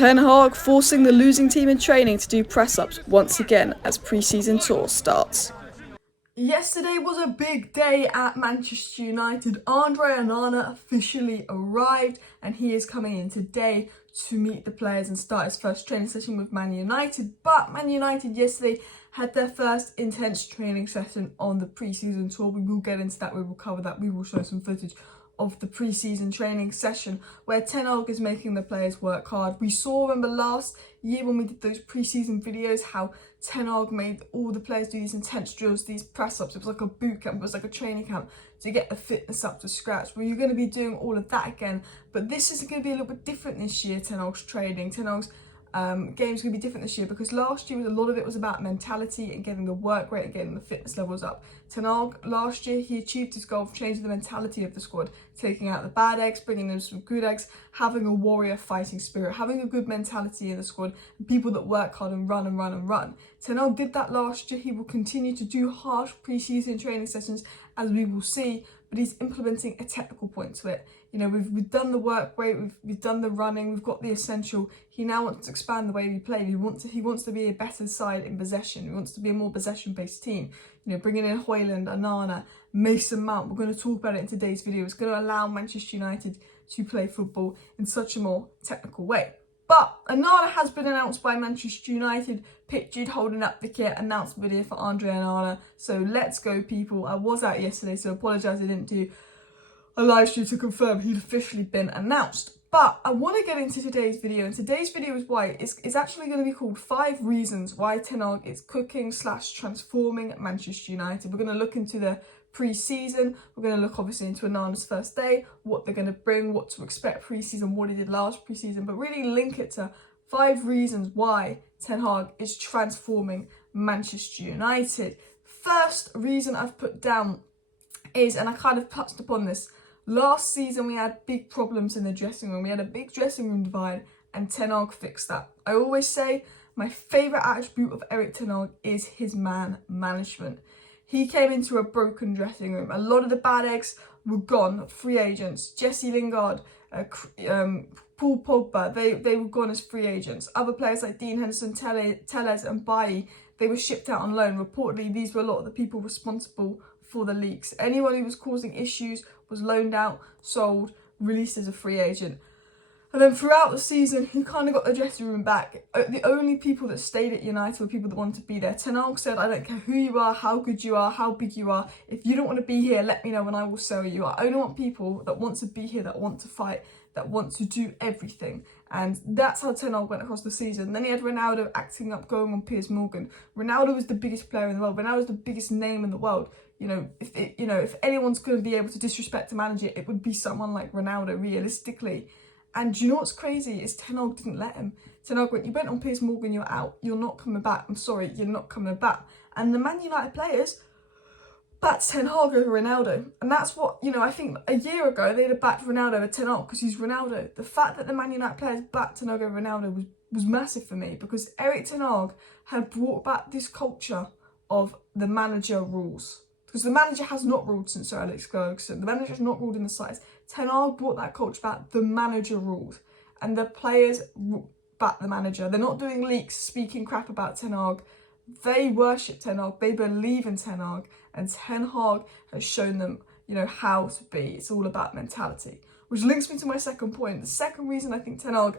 Ten Hag forcing the losing team in training to do press-ups once again as pre-season tour starts. Yesterday was a big day at Manchester United. Onana officially arrived and he is coming in today to meet the players and start his first training session with Man United. But Man United yesterday had their first intense training session on the pre-season tour. We will get into that, we will cover that, we will show some footage of the pre-season training session where Ten Hag is making the players work hard. We saw, remember last year when we did those pre-season videos, how Ten Hag made all the players do these intense drills, these press-ups. It was like a boot camp, it was like a training camp to get the fitness up to scratch. Well, you're going to be doing all of that again, but this is going to be a little bit different this year. Ten Hag's training, Ten Hag's game's going to be different this year because last year a lot of it was about mentality and getting the work rate and getting the fitness levels up. Ten Hag last year he achieved his goal of changing the mentality of the squad, taking out the bad eggs, bringing in some good eggs, having a warrior fighting spirit, having a good mentality in the squad, and people that work hard and run and run and run. Ten Hag did that last year. He will continue to do harsh pre-season training sessions as we will see, but he's implementing a technical point to it. You know, we've done the work rate, we've done the running, we've got the essential. He now wants to expand the way we play. He wants to be a better side in possession. He wants to be a more possession-based team. You know, bringing in Højlund, Onana, Mason Mount. We're going to talk about it in today's video. It's going to allow Manchester United to play football in such a more technical way. But Onana has been announced by Manchester United. Pictured holding up the kit, announcement video for Onana. So let's go, people. I was out yesterday, so I apologise I didn't do a live stream to confirm he'd officially been announced. But I want to get into today's video, and today's video is why it's actually going to be called 5 reasons why Ten Hag is cooking / transforming Manchester United. We're going to look into the pre-season. We're going to look obviously into Onana's first day, what they're going to bring, what to expect pre-season, what he did last pre-season, but really link it to 5 reasons why Ten Hag is transforming Manchester United. First reason I've put down is, and I kind of touched upon this, last season we had big problems in the dressing room. We had a big dressing room divide and Ten Hag fixed that. I always say my favourite attribute of Erik Ten Hag is his man management. He came into a broken dressing room. A lot of the bad eggs were gone, free agents. Jesse Lingard, Paul Pogba, they were gone as free agents. Other players like Dean Henderson, Telles and Bailly, they were shipped out on loan. Reportedly, these were a lot of the people responsible for the leaks. Anyone who was causing issues was loaned out, sold, released as a free agent. And then throughout the season, he kind of got the dressing room back. The only people that stayed at United were people that wanted to be there. Ten Hag said, I don't care who you are, how good you are, how big you are. If you don't want to be here, let me know and I will sell you. I only want people that want to be here, that want to fight, that want to do everything. And that's how Ten Hag went across the season. Then he had Ronaldo acting up, going on Piers Morgan. Ronaldo was the biggest player in the world. Ronaldo was the biggest name in the world. You know, if anyone's going to be able to disrespect a manager, it would be someone like Ronaldo, realistically. And do you know what's crazy is Ten Hag didn't let him. Ten Hag went, you went on Piers Morgan, you're out. You're not coming back. I'm sorry, you're not coming back. And the Man United players backed Ten Hag over Ronaldo. And that's what, you know, I think a year ago they'd have backed Ronaldo over Ten Hag because he's Ronaldo. The fact that the Man United players backed Ten Hag over Ronaldo was massive for me because Erik Ten Hag had brought back this culture of the manager rules. Because the manager has not ruled since Sir Alex Ferguson. The manager has not ruled in the slightest. Ten Hag brought that culture back. The manager ruled. And the players back the manager. They're not doing leaks, speaking crap about Ten Hag. They worship Ten Hag. They believe in Ten Hag. And Ten Hag has shown them, you know, how to be. It's all about mentality. Which links me to my second point. The second reason I think Ten Hag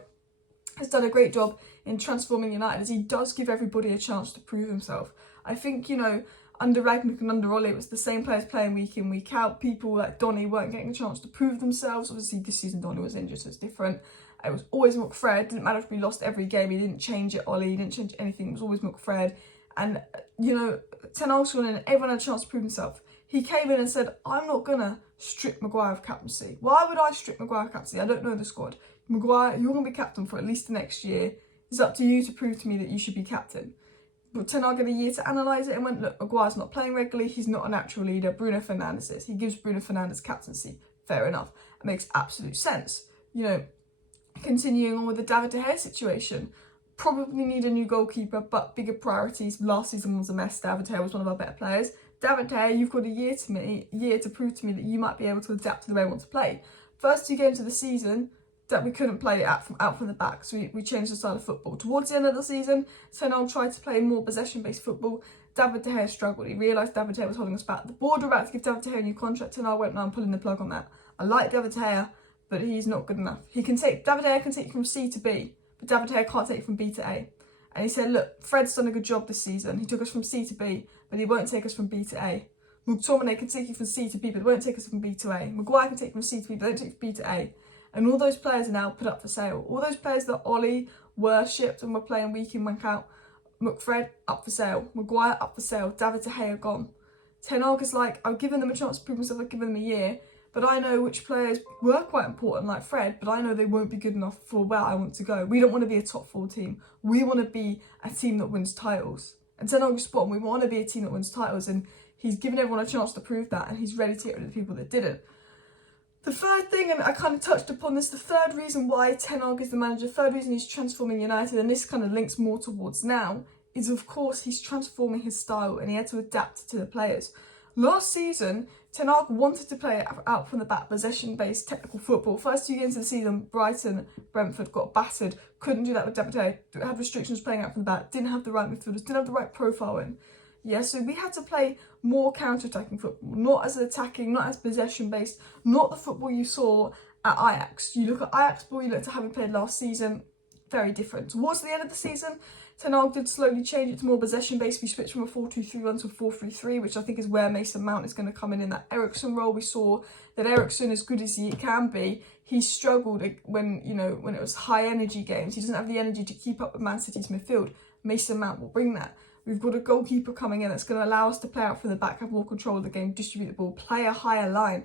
has done a great job in transforming United is he does give everybody a chance to prove himself. I think, you know, under Ragnick and under Ole, it was the same players playing week in, week out. People like Donny weren't getting a chance to prove themselves. Obviously, this season Donny was injured, so it's different. It was always McFred. Didn't matter if we lost every game. He didn't change it, Ole. He didn't change anything. It was always McFred. And, you know, Ten Hag's gone in and everyone had a chance to prove himself. He came in and said, I'm not going to strip Maguire of captaincy. Why would I strip Maguire of captaincy? I don't know the squad. Maguire, you're going to be captain for at least the next year. It's up to you to prove to me that you should be captain. But Ten Hag had a year to analyse it and went, look, Maguire's not playing regularly, he's not a natural leader. Bruno Fernandes is. He gives Bruno Fernandes captaincy. Fair enough. It makes absolute sense. You know, continuing on with the David De Gea situation. Probably need a new goalkeeper, but bigger priorities. Last season was a mess. David De Gea was one of our better players. David De Gea, you've got a year to prove to me that you might be able to adapt to the way I want to play. First 2 games of the season, that we couldn't play out from the back, so we changed the style of football. Towards the end of the season, Ten Hag tried to play more possession-based football. David De Gea struggled. He realised David De Gea was holding us back. The board were about to give David De Gea a new contract, and I went, no, I'm pulling the plug on that. I like David De Gea, but he's not good enough. David De Gea can take you from C to B, but David De Gea can't take you from B to A. And he said, look, Fred's done a good job this season. He took us from C to B, but he won't take us from B to A. McTominay can take you from C to B, but won't take us from B to A. Maguire can take you from C to B, but won't take you from B to A. And all those players are now put up for sale. All those players that Ollie worshipped and were playing week in, week out, McFred up for sale, Maguire up for sale, David De Gea gone. Ten Hag is like, I've given them a chance to prove myself, I've given them a year, but I know which players were quite important, like Fred, but I know they won't be good enough for where I want to go. We don't want to be a top 4 team. We want to be a team that wins titles. And Ten Hag is spot on. We want to be a team that wins titles, and he's given everyone a chance to prove that, and he's ready to get rid of the people that didn't. The third thing, and I kind of touched upon this, the third reason why Ten Hag is the manager, the third reason he's transforming United, and this kind of links more towards now, is of course he's transforming his style, and he had to adapt to the players. Last season, Ten Hag wanted to play out from the back, possession-based technical football. First 2 games of the season, Brighton, Brentford got battered. Couldn't do that with David De Gea. Had restrictions playing out from the back. Didn't have the right midfielders. Didn't have the right profile in. Yeah, so we had to play more counter-attacking football. Not as attacking, not as possession-based. Not the football you saw at Ajax. You look at Ajax ball, you look at how we played last season. Very different. Towards the end of the season, Ten Hag did slowly change it to more possession-based. We switched from a 4-2-3-1 to a 4-3-3, which I think is where Mason Mount is going to come in that Eriksen role. We saw that Eriksen, as good as he can be, he struggled when it was high-energy games. He doesn't have the energy to keep up with Man City's midfield. Mason Mount will bring that. We've got a goalkeeper coming in that's going to allow us to play out from the back, have more control of the game, distribute the ball, play a higher line,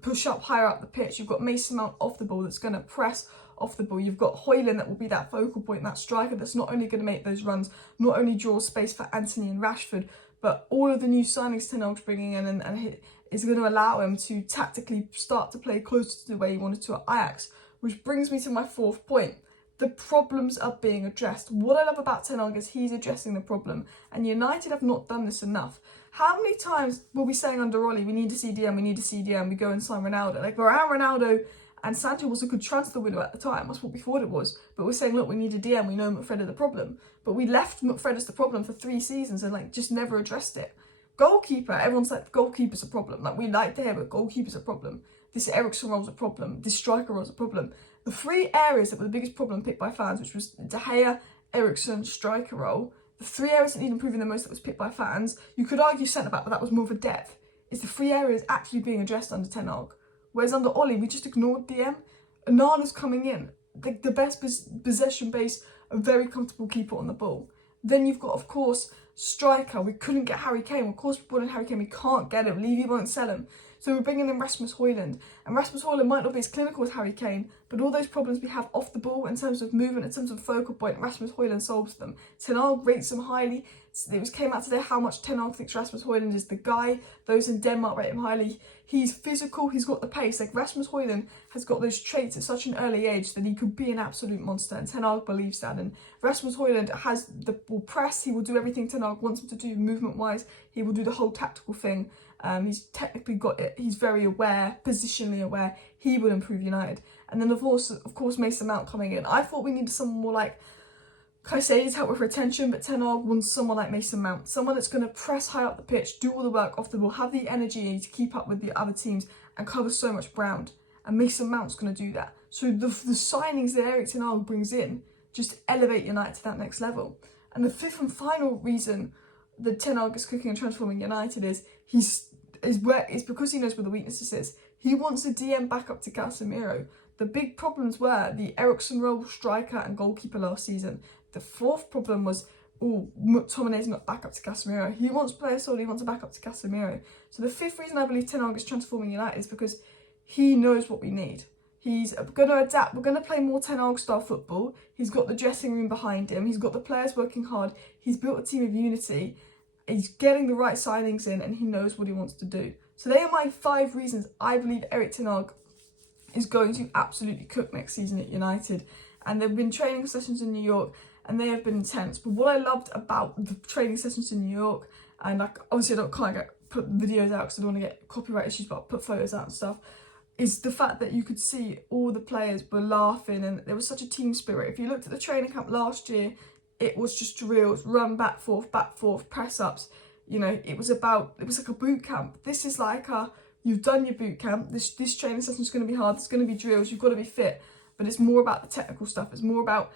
push up higher up the pitch. You've got Mason Mount off the ball that's going to press off the ball. You've got Højlund that will be that focal point, that striker that's not only going to make those runs, not only draw space for Anthony and Rashford, but all of the new signings Ten Hag's bringing in and is going to allow him to tactically start to play closer to the way he wanted to at Ajax. Which brings me to my fourth point. The problems are being addressed. What I love about Ten Hag is he's addressing the problem, and United have not done this enough. How many times were we saying under Ollie, we need a CDM, we need a CDM, we go and sign Ronaldo? Like, Ronaldo and Sancho was a good transfer window at the time. That's what we thought it was. But we're saying, look, we need a DM. We know McFred is the problem. But we left McFred as the problem for 3 seasons and just never addressed it. Goalkeeper, everyone's like, goalkeeper's a problem. Like, we like to hear, but goalkeeper's a problem. This Eriksen role's a problem. This striker role's a problem. The 3 areas that were the biggest problem picked by fans, which was De Gea, Eriksen, striker role, the 3 areas that need improving the most that was picked by fans, you could argue centre-back, but that was more for depth. It's the 3 areas actually being addressed under Ten Hag. Whereas under Ollie, we just ignored DM. Onana's coming in, the best possession-based, a very comfortable keeper on the ball. Then you've got, of course, striker. We couldn't get Harry Kane. Of course, we brought in Harry Kane. We can't get him. Levy won't sell him. So we're bringing in Rasmus Højlund. And Rasmus Højlund might not be as clinical as Harry Kane, but all those problems we have off the ball in terms of movement, in terms of focal point, Rasmus Højlund solves them. Ten Hag rates him highly. It came out today how much Ten Hag thinks Rasmus Højlund is the guy. Those in Denmark rate him highly. He's physical, he's got the pace. Like, Rasmus Højlund has got those traits at such an early age that he could be an absolute monster, and Ten Hag believes that. And Rasmus Højlund will press, he will do everything Ten Hag wants him to do movement-wise. He will do the whole tactical thing. He's technically got it. He's very aware, positionally aware. He will improve United. And then of course, Mason Mount coming in. I thought we needed someone more like Caicedo's help with retention, but Ten Hag wants someone like Mason Mount, someone that's going to press high up the pitch, do all the work off the ball, have the energy to keep up with the other teams, and cover so much ground. And Mason Mount's going to do that. So the signings that Erik Ten Hag brings in just elevate United to that next level. And the 5th and final reason that Ten Hag is cooking and transforming United is because he knows where the weaknesses is. He wants a DM back up to Casemiro. The big problems were the Eriksen role, striker and goalkeeper last season. The 4th problem was, McTominay's not back up to Casemiro. He wants players solely, he wants to back up to Casemiro. So the 5th reason I believe Ten Hag is transforming United is because he knows what we need. He's going to adapt. We're going to play more Ten Hag style football. He's got the dressing room behind him. He's got the players working hard. He's built a team of unity. He's getting the right signings in, and he knows what he wants to do. So they are my 5 reasons I believe Erik Ten Hag is going to absolutely cook next season at United. And there have been training sessions in New York, and they have been intense. But what I loved about the training sessions in New York, and obviously I can't put videos out because I don't want to get copyright issues, but I'll put photos out and stuff, is the fact that you could see all the players were laughing and there was such a team spirit. If you looked at the training camp last year, it was just drills, run back, forth, press ups. You know, it was like a boot camp. This is like you've done your boot camp. This training session is going to be hard. There's going to be drills. You've got to be fit. But it's more about the technical stuff. It's more about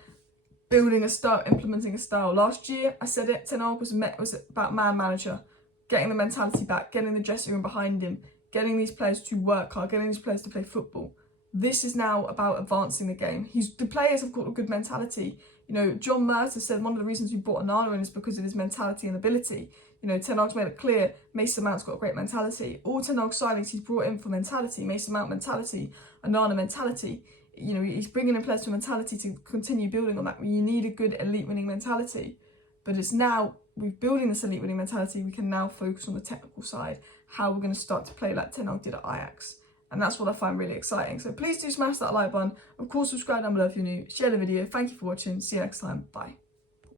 building a style, implementing a style. Last year, I said it, Ten Hag was about man manager, getting the mentality back, getting the dressing room behind him, getting these players to work hard, getting these players to play football. This is now about advancing the game. The players have got a good mentality. You know, John Mercer said one of the reasons we brought Onana in is because of his mentality and ability. You know, Ten Hag's made it clear Mason Mount's got a great mentality. All Ten Hag signings he's brought in for mentality, Mason Mount mentality, Onana mentality. You know, he's bringing in players for mentality to continue building on that. You need a good elite winning mentality. But it's now, we're building this elite winning mentality, we can now focus on the technical side, how we're going to start to play like Ten Hag did at Ajax. And that's what I find really exciting. So please do smash that like button. Of course, subscribe down below if you're new. Share the video. Thank you for watching. See you next time. Bye.